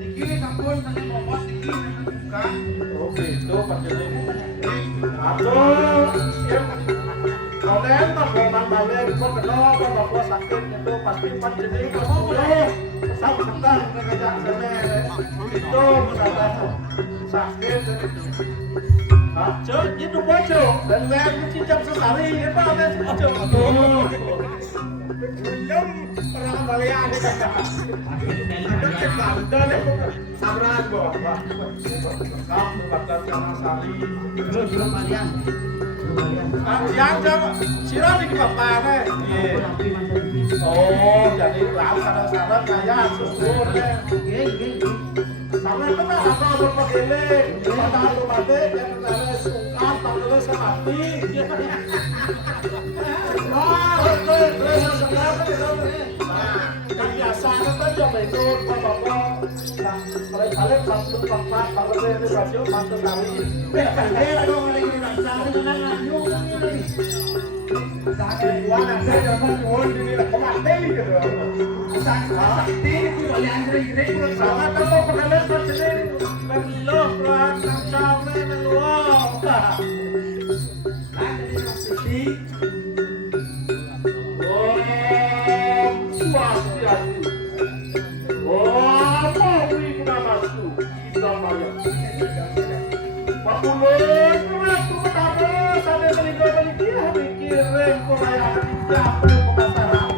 Iki sampun tadi bobot iki buka. Oh gitu panjenengan. Aduh, ya. Konen tak balik kok kenal kan bapak sakit itu pasti panjenengan boleh. Kesal bentar ngejak sene. Itu misalnya sakit. Aja itu bojo dan lihat cicam sesari apa ada cicam. Belum pernah kembalian ini kakak. Sabran bapak. Kamu bakal jangan sari. Belum kembalian. Yang jawab sirah di bapaknya. Oh jadi lalu saran-saran kayak susur deh. Sampai kena apa berpegele, pada aku mati, yang terlalu sungkan, tak terlalu semati. Wah, terus sekarang kebiasaan kan jam itu, bapak-bapak, kalian satu tempat, kalau saya di baju, mantu kali. Kalian dong lagi rancang dengan lanjut. Sakit buat ada yang mau di kemati gitu. Sakti itu yang gede-gede sangat kalau pernah terjadi belum pelan sampai meluap. Ada di sisi. Oh, swastiastu. Oh, Mauri Namastu. Kita bayar. Pakulun, aku betapa sampai meninggal dia mikirin kelayakan dia pemasaran.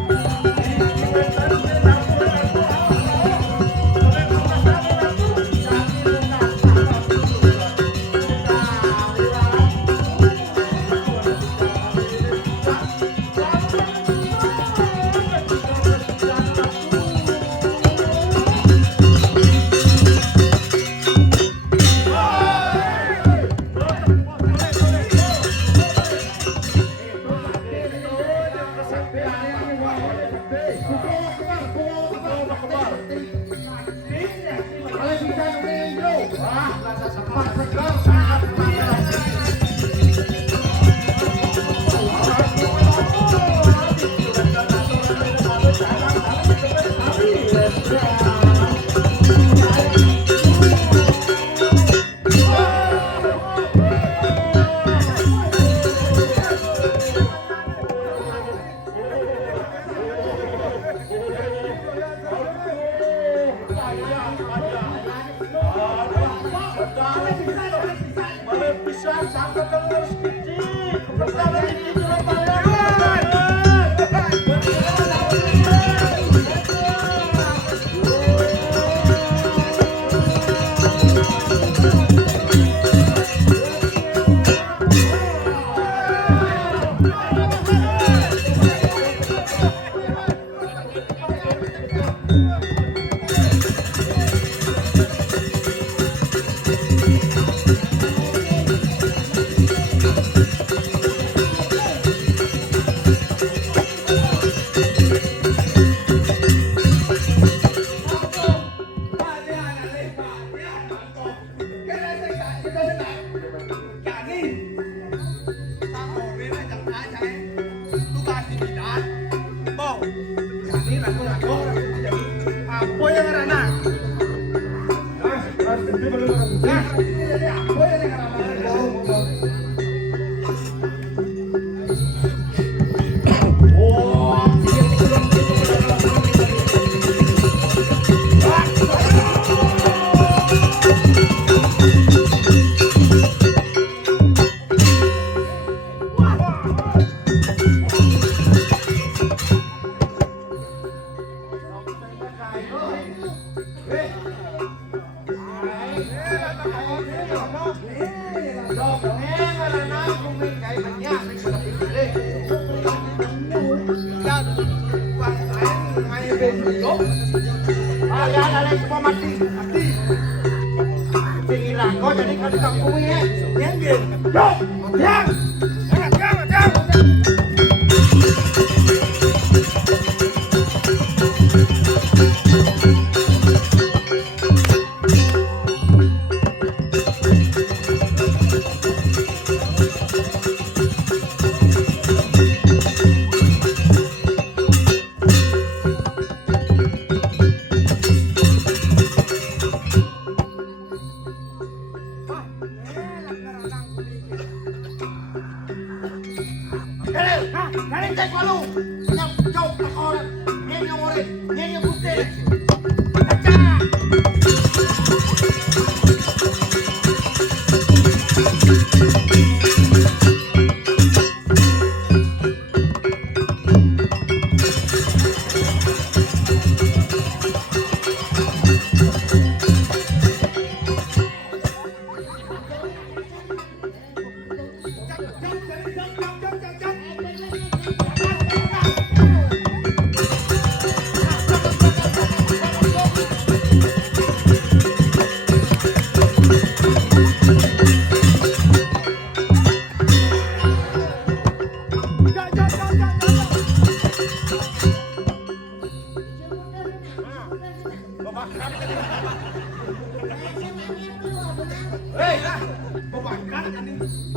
Kalian cek walu, yang jauh tak orang, nyanyi orang, nyanyi putih.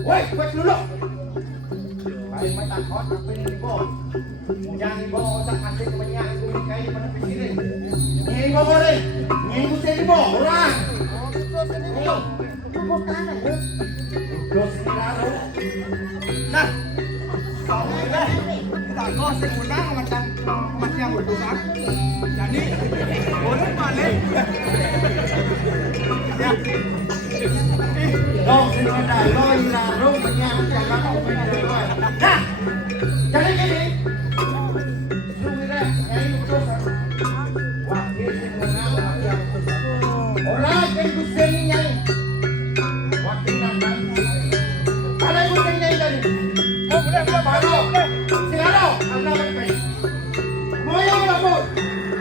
Woi, buat dulu. Kain mata kot apa ini bos? Jangan bawa otak masih kebanyakan itu kain pada sini. Ini bawa boleh. Ini mesti dibawa orang. Terus lalu. Nah, kalau ini kita kau sekarang macam yang berdosa. Jadi boleh balik. Ya. Dong, sini ada loi larung menyang jaga kau berdua. Nah, jadi gini. Sungguh nyai terus. Wah, ini menang yang terus. Orang yang kuseni nyai. Waktu nanti. Ada yang kuseni nyai tadi. Oh, boleh, baru. Silakan, anda baik-baik. Mau yang lapor.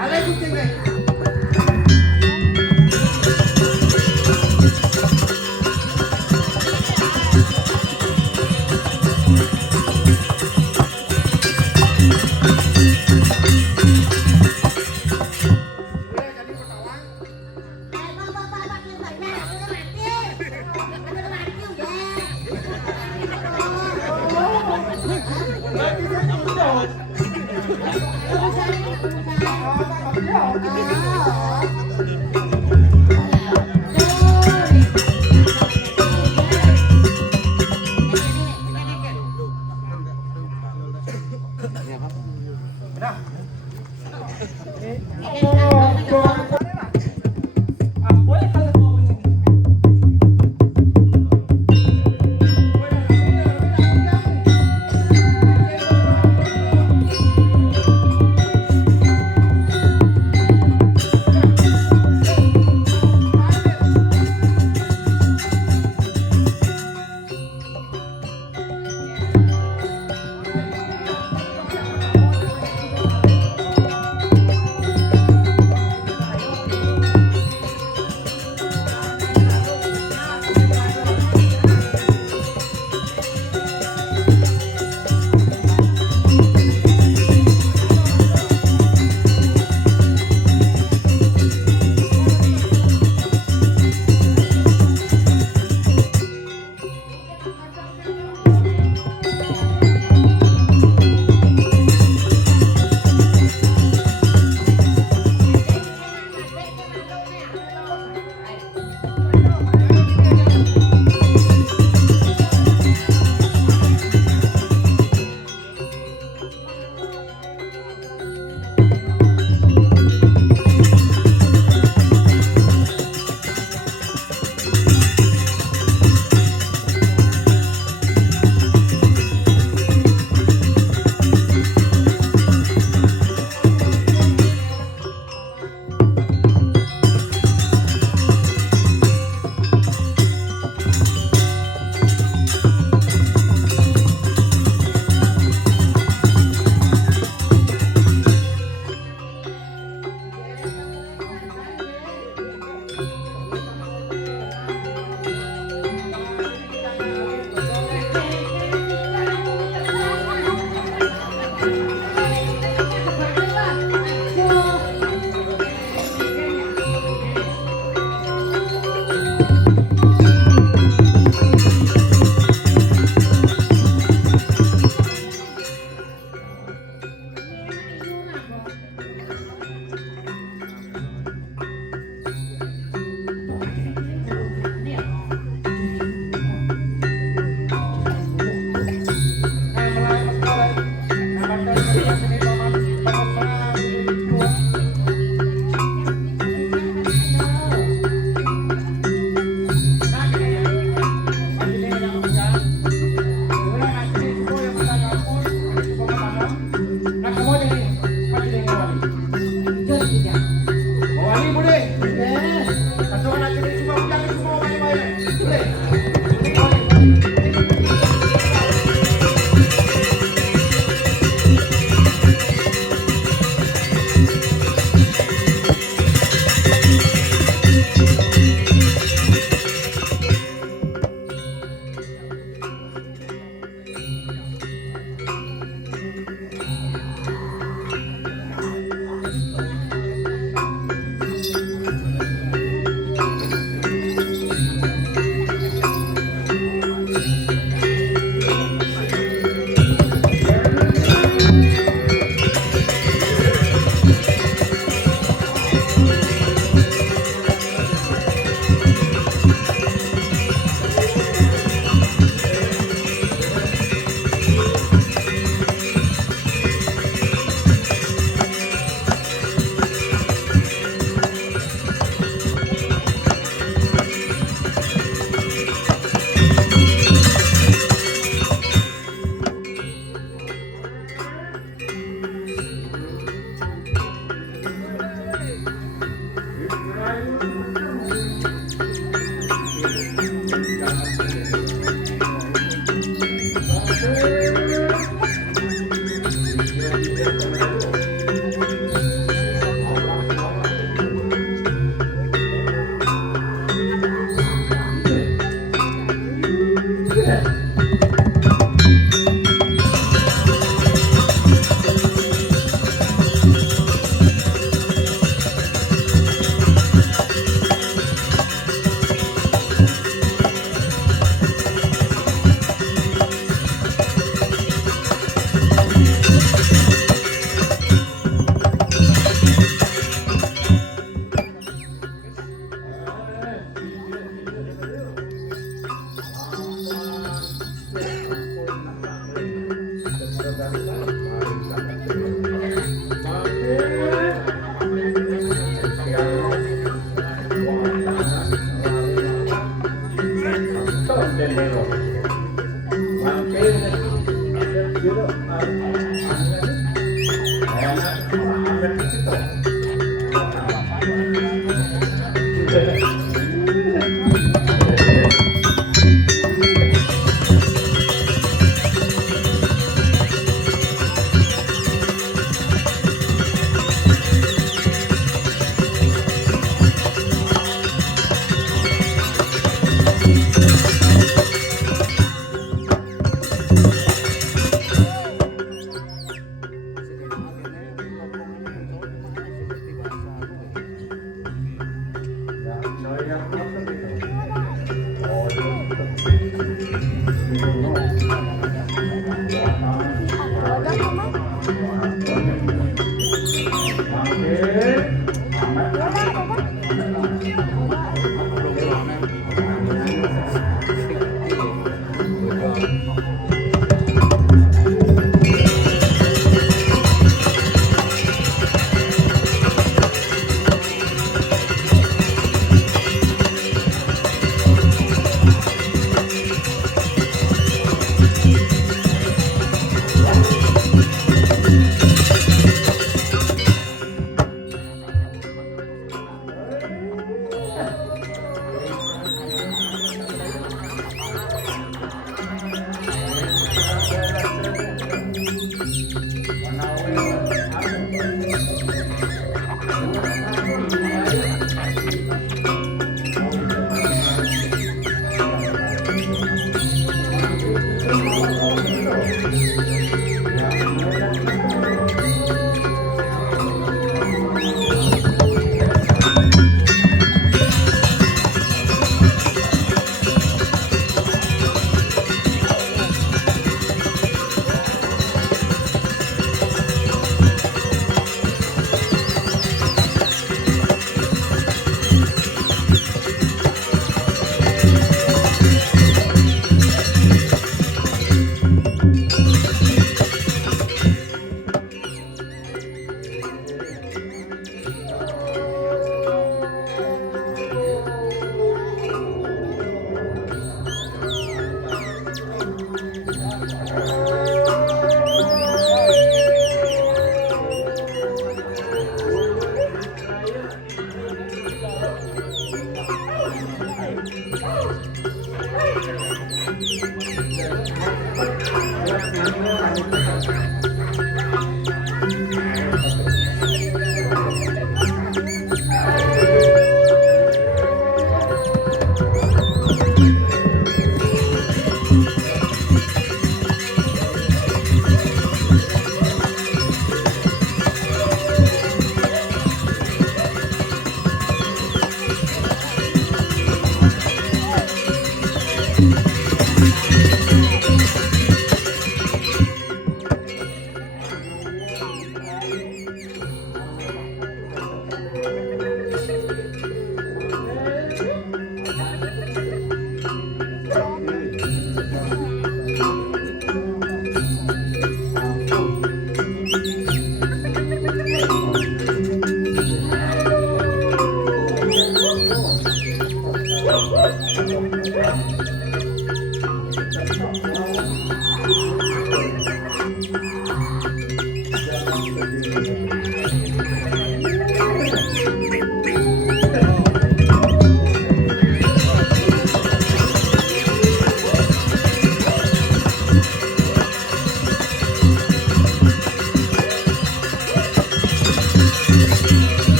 Ada yang kuseni nyai.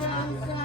jasa